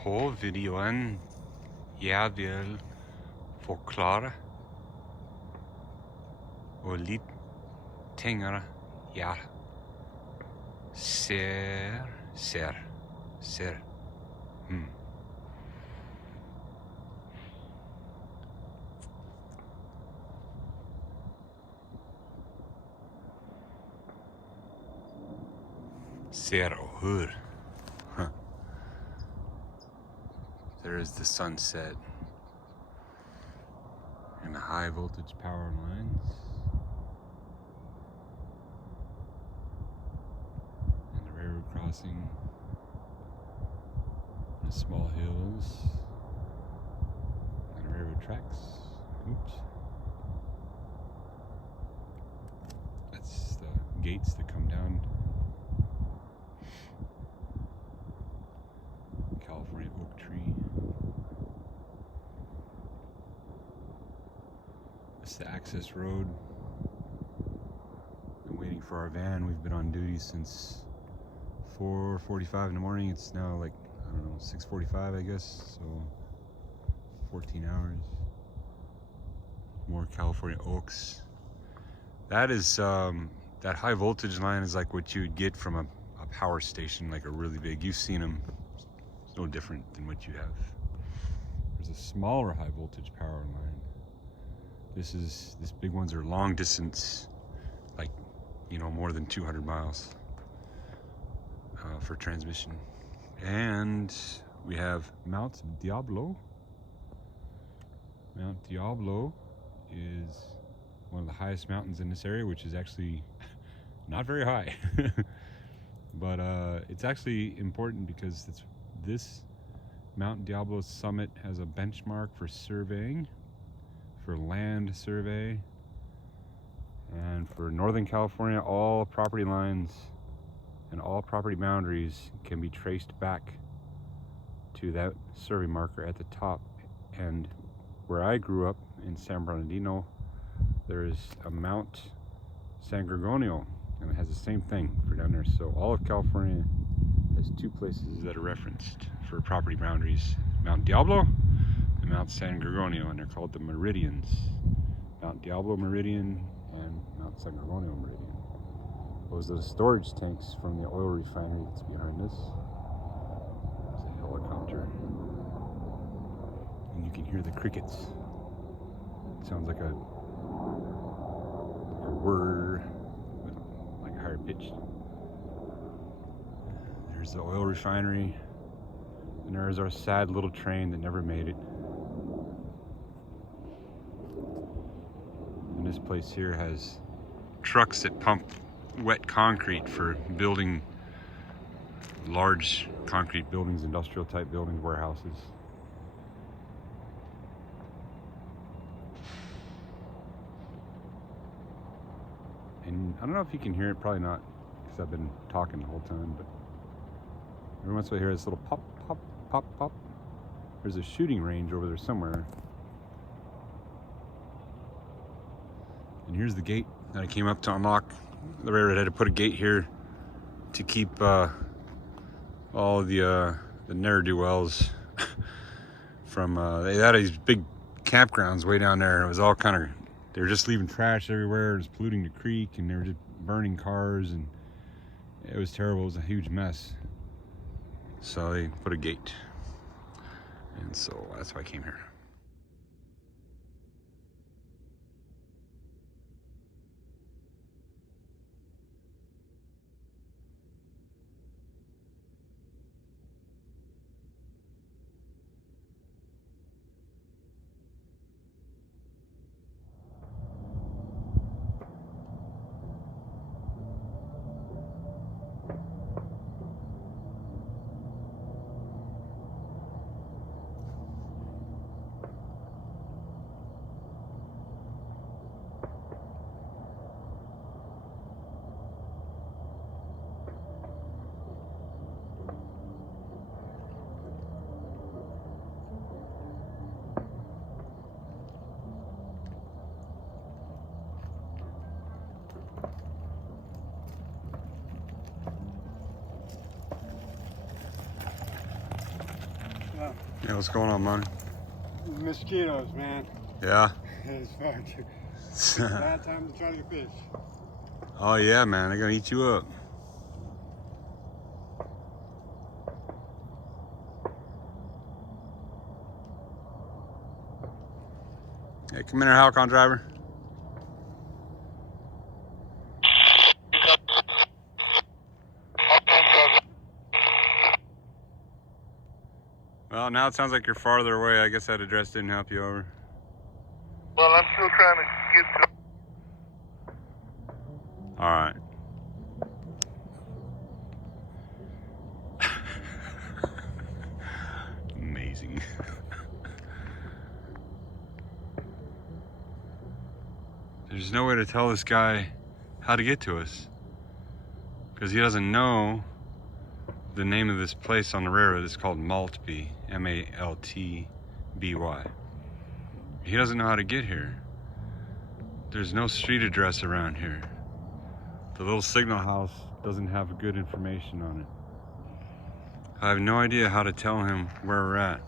På videoen jeg vil forklare og litt tingere jeg ser. Ser og hør. There's the sunset and the high voltage power lines and the railroad crossing and the small hills and the railroad tracks. Oops. That's the gates that come down California oak tree. It's the access road. Been waiting for our van. We've been on duty since 4:45 in the morning. It's now like, I don't know, 6:45 I guess, so 14 hours. More California oaks. That is, that high voltage line is like what you would get from a power station, like a really big, you've seen them. It's no different than what you have. There's a smaller high voltage power line. This big ones are long distance, like, you know, more than 200 miles for transmission. And we have Mount Diablo. Mount Diablo is one of the highest mountains in this area, which is actually not very high. But it's actually important because this Mount Diablo summit has a benchmark for surveying, for land survey, and for Northern California, all property lines and all property boundaries can be traced back to that survey marker at the top. And where I grew up in San Bernardino, there is a Mount San Gorgonio, and it has the same thing for down there. So all of California has two places that are referenced for property boundaries: Mount Diablo and Mount San Gorgonio, and they're called the meridians. Mount Diablo Meridian and Mount San Gorgonio Meridian. Those are the storage tanks from the oil refinery that's behind us. There's a helicopter. And you can hear the crickets. It sounds like a whir, but like a higher pitch. There's the oil refinery. And there's our sad little train that never made it. And this place here has trucks that pump wet concrete for building large concrete buildings, industrial type buildings, warehouses. And I don't know if you can hear it, probably not, because I've been talking the whole time, but every once in a while I hear this little pop, pop, pop, pop. There's a shooting range over there somewhere. And here's the gate that I came up to unlock. The railroad had to put a gate here to keep all the ne'er-do-wells from, they had these big campgrounds way down there. It was all kind of, they were just leaving trash everywhere. It was polluting the creek, and they were just burning cars, and it was terrible. It was a huge mess. So they put a gate. And so that's why I came here. Yeah, what's going on, man? Mosquitoes, man. Yeah? It's far too. It's a bad time to try to fish. Oh yeah, man, they're gonna eat you up. Hey, come in here, Halcon driver. Well, now it sounds like you're farther away. I guess that address didn't help you over. Well, I'm still trying to get to... All right. Amazing. There's no way to tell this guy how to get to us because he doesn't know the name of this place on the railroad. It's called Maltby, M-A-L-T-B-Y. He doesn't know how to get here. There's no street address around here. The little signal house doesn't have good information on it. I have no idea how to tell him where we're at.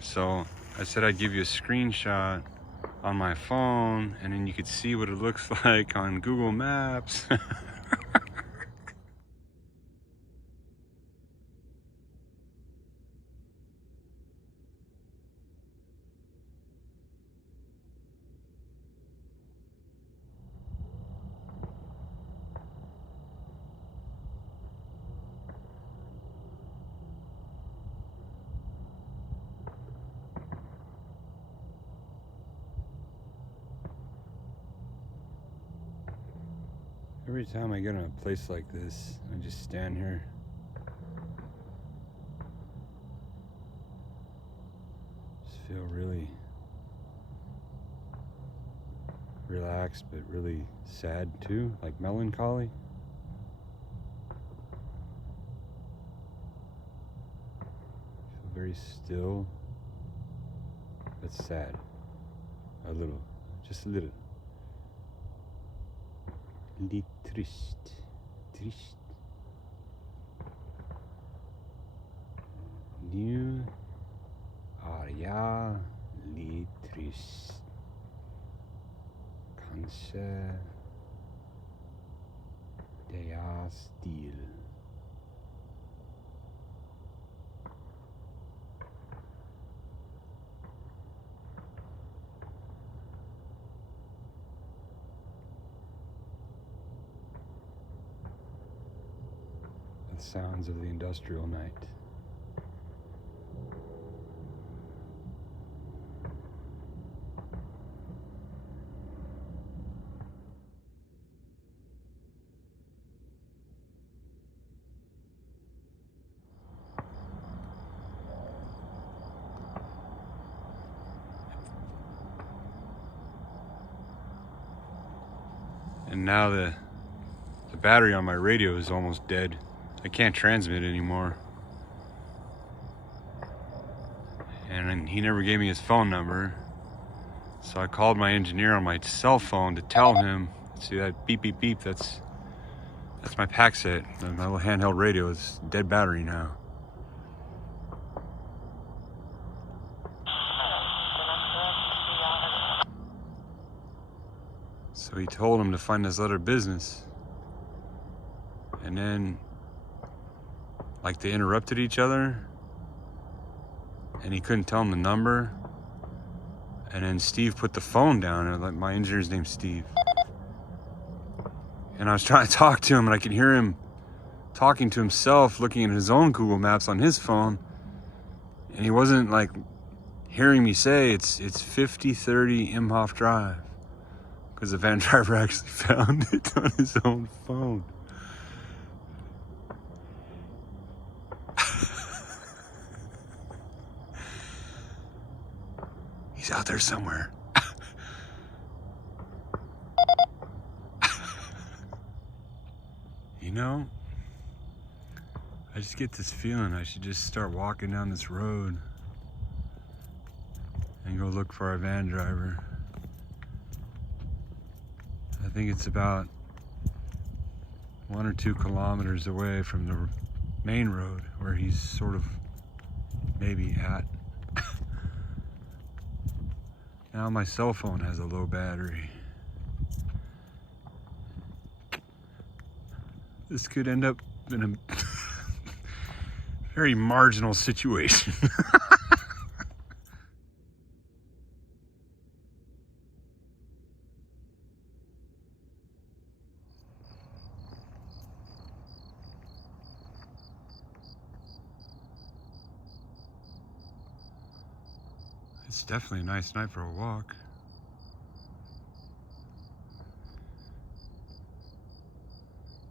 So I said I'd give you a screenshot on my phone and then you could see what it looks like on Google Maps. Every time I get in a place like this, I just stand here. Just feel really relaxed, but really sad too, like melancholy. Feel very still, but sad. A little, just a little. Li trist, trist. Nu är jag li trist. Kanske det är stil. The sounds of the industrial night. And now the battery on my radio is almost dead. I can't transmit anymore. And he never gave me his phone number. So I called my engineer on my cell phone to tell him, see that beep beep beep, that's my pack set. My little handheld radio is dead battery now. So he told him to find this other business. And then, like, they interrupted each other. And he couldn't tell him the number. And then Steve put the phone down. And like, my engineer's name's Steve. And I was trying to talk to him, and I could hear him talking to himself, looking at his own Google Maps on his phone. And he wasn't, like, hearing me say it's 5030 Imhoff Drive. Because the van driver actually found it on his own phone. He's out there somewhere. You know, I just get this feeling I should just start walking down this road and go look for our van driver. I think it's about 1 or 2 kilometers away from the main road where he's sort of maybe hat. Now my cell phone has a low battery. This could end up in a very marginal situation. It's definitely a nice night for a walk.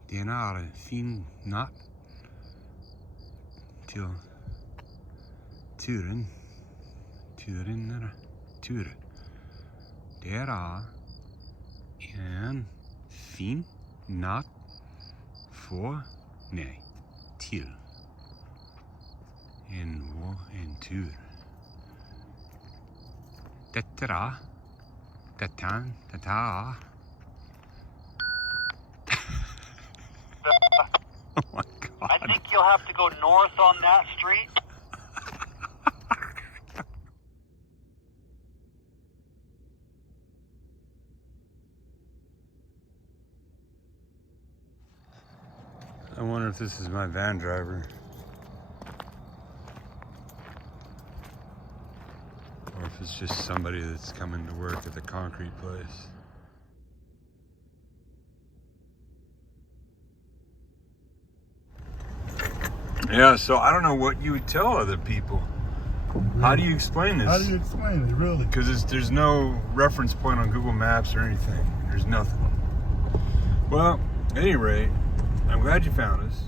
Det er en fin nat til turen. Tur. Det er en fin nat for til en tur. Dette er Oh my God. I think you'll have to go north on that street. I wonder if this is my van driver. Or if it's just somebody that's coming to work at the concrete place. Yeah, so I don't know what you would tell other people. How do you explain this? How do you explain it, really? Because there's no reference point on Google Maps or anything. There's nothing. Well, at any rate, I'm glad you found us.